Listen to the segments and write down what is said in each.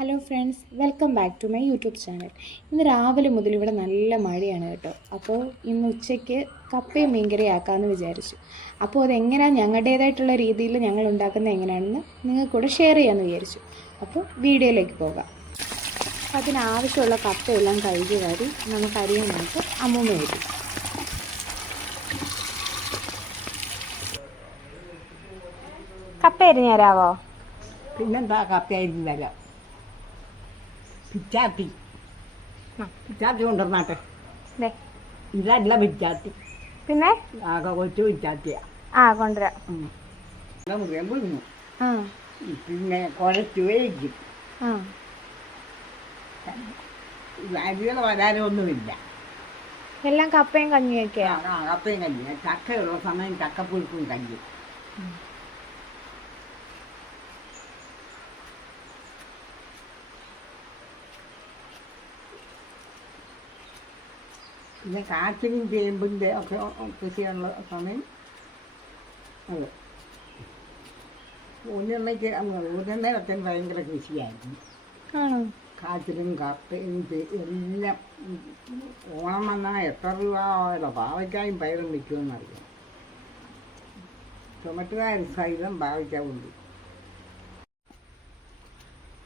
Hello friends, welcome back to my YouTube channel. ഇന്ന് രാവിലെ മുതൽ ഇവിടെ നല്ല മഴയാണ് കേട്ടോ. അപ്പോൾ ഇന്ന് ഉച്ചയ്ക്ക് കപ്പയും മീൻകറി ആക്കാമെന്ന് വിചാരിച്ചു. അപ്പോൾ അതെങ്ങനെയാണ് ഞങ്ങളുടേതായിട്ടുള്ള രീതിയിൽ ഞങ്ങൾ ഉണ്ടാക്കുന്നത് എങ്ങനെയാണെന്ന് നിങ്ങൾക്കൂടെ ഷെയർ ചെയ്യാമെന്ന് വിചാരിച്ചു. അപ്പോൾ വീഡിയോയിലേക്ക് പോകാം. അപ്പോൾ അതിനാവശ്യമുള്ള കപ്പയെല്ലാം കഴുകി വാരി നമുക്ക് അരിയാനായിട്ട് അമ്മൂമ്മ വരും. കപ്പ അരിഞ്ഞു തരാവോ? പിന്നെന്താ കപ്പ അരിഞ്ഞു തരാം. പിച്ചാത്തി കൊണ്ടുവന്നാട്ടെ. ഇതല്ല പിച്ചാത്തി, പിന്നെ ആകെ കൊച്ചു പിച്ചാത്തിയാ. കൊണ്ടുവരാം. മുറിയാൻ പുഴുങ്ങും, പിന്നെ കുഴച്ച് വേവിക്കും. അരികൾ വരാനൊന്നുമില്ല. എല്ലാം കപ്പയും കഞ്ഞിയൊക്കെയാ. കപ്പയും കഞ്ഞി. ചക്കയുള്ള സമയം ചക്കപ്പുഴുക്കും കഞ്ഞി. പിന്നെ കാച്ചിലും ചേമ്പിൻ്റെ ഒക്കെ കൃഷിയുള്ള സമയം അത് ഊന്നമ്മയ്ക്ക് അച്ഛൻ ഭയങ്കര കൃഷിയായിരുന്നു. കാച്ചിലും കപ്പയും എല്ലാം. ഓണം വന്നാൽ എത്ര രൂപ പാവയ്ക്കായും പയറും വിൽക്കുമെന്നറിയാം. ചുമട്ടുകാർ സഹിതം പാവയ്ക്ക കൊണ്ട്.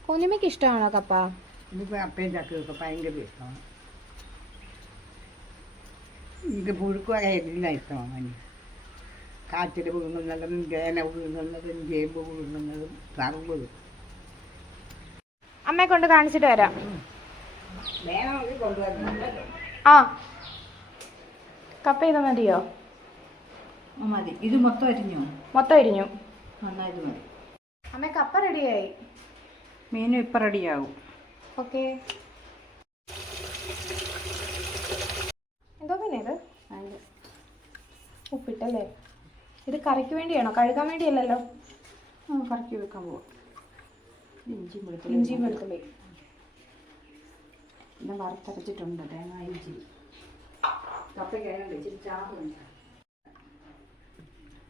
കുഞ്ഞമ്മയ്ക്ക് ഇഷ്ടമാണോ കപ്പ? എനിക്ക് കപ്പയും ചക്കയൊക്കെ ഭയങ്കര ഇഷ്ടമാണ്. എനിക്ക് പുഴുക്കുവായ എല്ലാം ഇഷ്ടമാണ്. കാച്ചിൽ പുഴുങ്ങുന്നതും ചേന പുഴുങ്ങുന്നതും ചേമ്പ് പുഴുങ്ങുന്നതും സർവ്വതും. അമ്മയെ കൊണ്ട് കാണിച്ചിട്ട് വരാം. വേണമെങ്കിൽ കൊണ്ടുവരുന്നുണ്ട്. കപ്പ ഇത് മതിയോ? മതി. ഇത് മൊത്തം അരിഞ്ഞോ? മൊത്തം അരിഞ്ഞു. നന്നായിട്ട് മതി. അമ്മ കപ്പ റെഡിയായി. മീനും ഇപ്പം റെഡിയാകും. ഓക്കെ. എന്തോ പിന്നെ ഇത് ഉപ്പിട്ടല്ലേ? ഇത് കറിക്ക് വേണ്ടിയാണോ? കഴുകാൻ വേണ്ടിയല്ലല്ലോ. കറിക്ക് വെക്കാൻ പോവാം. ഇഞ്ചിയും വെളുത്തുള്ളി പിന്നെ വറുത്തരച്ചിട്ടുണ്ട്. തേങ്ങ ഇഞ്ചി കപ്പയ്ക്കായാലും ഇച്ചിരി ചാറുണ്ട്.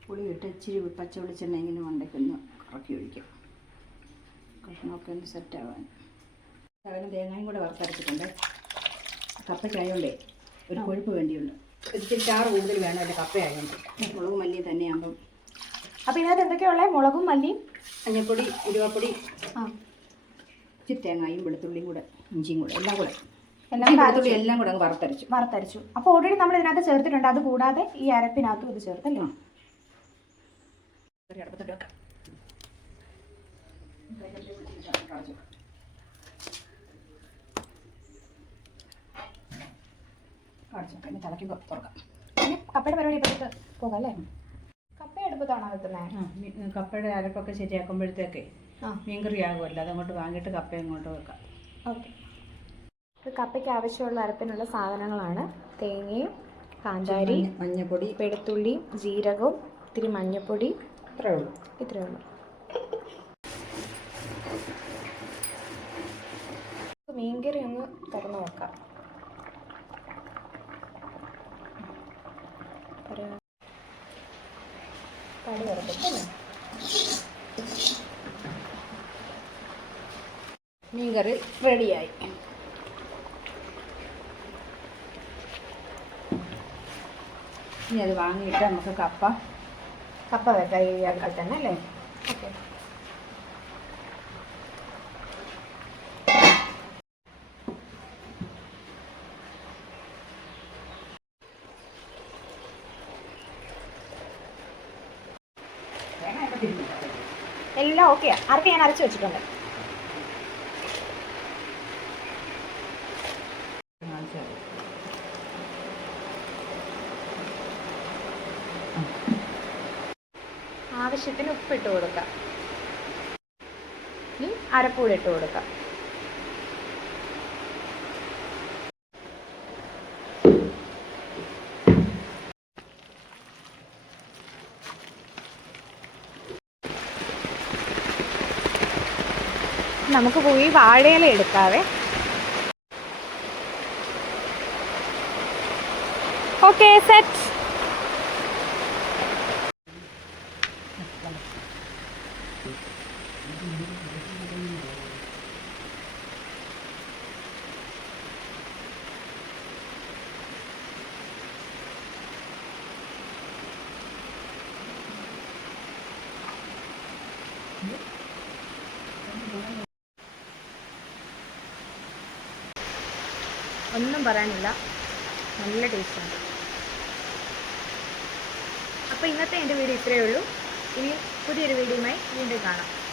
പുളി ഇട്ട് ഇച്ചിരി പച്ച വെളിച്ചെണ്ണ ഇങ്ങനെ മണ്ടയ്ക്കൊന്ന് കറക്കി ഒഴിക്കും. കഷ്ണമൊക്കെ ഒന്ന് സെറ്റാവാൻ. അവന് തേങ്ങയും കൂടെ വറുത്തരച്ചിട്ടുണ്ട്. കപ്പയ്ക്കായോണ്ടേ ഒരു കൊഴുപ്പ് വേണ്ടിയുണ്ട്. ഇച്ചിരി ചാറ് കൂടുതൽ വേണം. അതിൻ്റെ കപ്പയായതുകൊണ്ട് മുളകും മല്ലിയും തന്നെയാകുമ്പം. അപ്പോൾ ഇതിനകത്ത് എന്തൊക്കെയുള്ള? മുളകും മല്ലിയും മഞ്ഞൾപ്പൊടി, ഉലുവപ്പൊടി, ഇച്ചിരി തേങ്ങയും വെളുത്തുള്ളിയും കൂടെ ഇഞ്ചിയും കൂടെ എല്ലാം കൂടെ എല്ലാം കൂടെ അങ്ങ് വറുത്തരച്ചു. അപ്പോൾ ഓൾറെഡി നമ്മൾ ഇതിനകത്ത് ചേർത്തിട്ടുണ്ട്. അത് കൂടാതെ ഈ അരപ്പിനകത്തും ഇത് ചേർത്തല്ലേ? അടുപ്പത്തോട്ട് വെക്കാം. പിന്നെ തിളയ്ക്കുമ്പോൾ തുറക്കാം. കപ്പയുടെ പരിപാടി ഇപ്പോഴത്തെ പോകാം അല്ലേ? കപ്പ അടുപ്പത്താണോ വെക്കുന്നത്? കപ്പയുടെ അരപ്പൊക്കെ ശരിയാക്കുമ്പോഴത്തേക്ക് മീൻകറി ആകുമല്ലോ. അതങ്ങോട്ട് വാങ്ങിയിട്ട് കപ്പ അങ്ങോട്ട് വെക്കാം. ഓക്കെ. ഇത് കപ്പയ്ക്ക് ആവശ്യമുള്ള അരപ്പിനുള്ള സാധനങ്ങളാണ്. തേങ്ങയും കാന്താരി, മഞ്ഞൾപ്പൊടി, വെളുത്തുള്ളിയും ജീരകവും ഇത്തിരി മഞ്ഞൾപ്പൊടി. ഇത്രയേ ഉള്ളൂ. മീൻകറി ഒന്ന് തുറന്ന് നോക്കാം. മീൻകറി റെഡിയായി. ഇനി അത് വാങ്ങിയിട്ട് നമുക്ക് കപ്പ വെക്കാം ഈ അടുപ്പിൽ തന്നെ അല്ലേ? ഓക്കെ. എല്ലാം ഓക്കെയാ. അരപ്പ് ഞാൻ അരച്ച് വെച്ചിട്ടുണ്ട്. ആവശ്യത്തിന് ഉപ്പിട്ട് കൊടുക്കാം. ഇനി അരപ്പൂടി ഇട്ട് കൊടുക്കാം. നമുക്ക് പോയി വാഴയില എടുക്കാവേ. Okay, set. ഒന്നും പറയാനില്ല, നല്ല ടേസ്റ്റാണ്. അപ്പോൾ ഇന്നത്തെ എൻ്റെ വീഡിയോ ഇത്രയേ ഉള്ളൂ. ഇനി പുതിയൊരു വീഡിയോയുമായി വീണ്ടും കാണാം.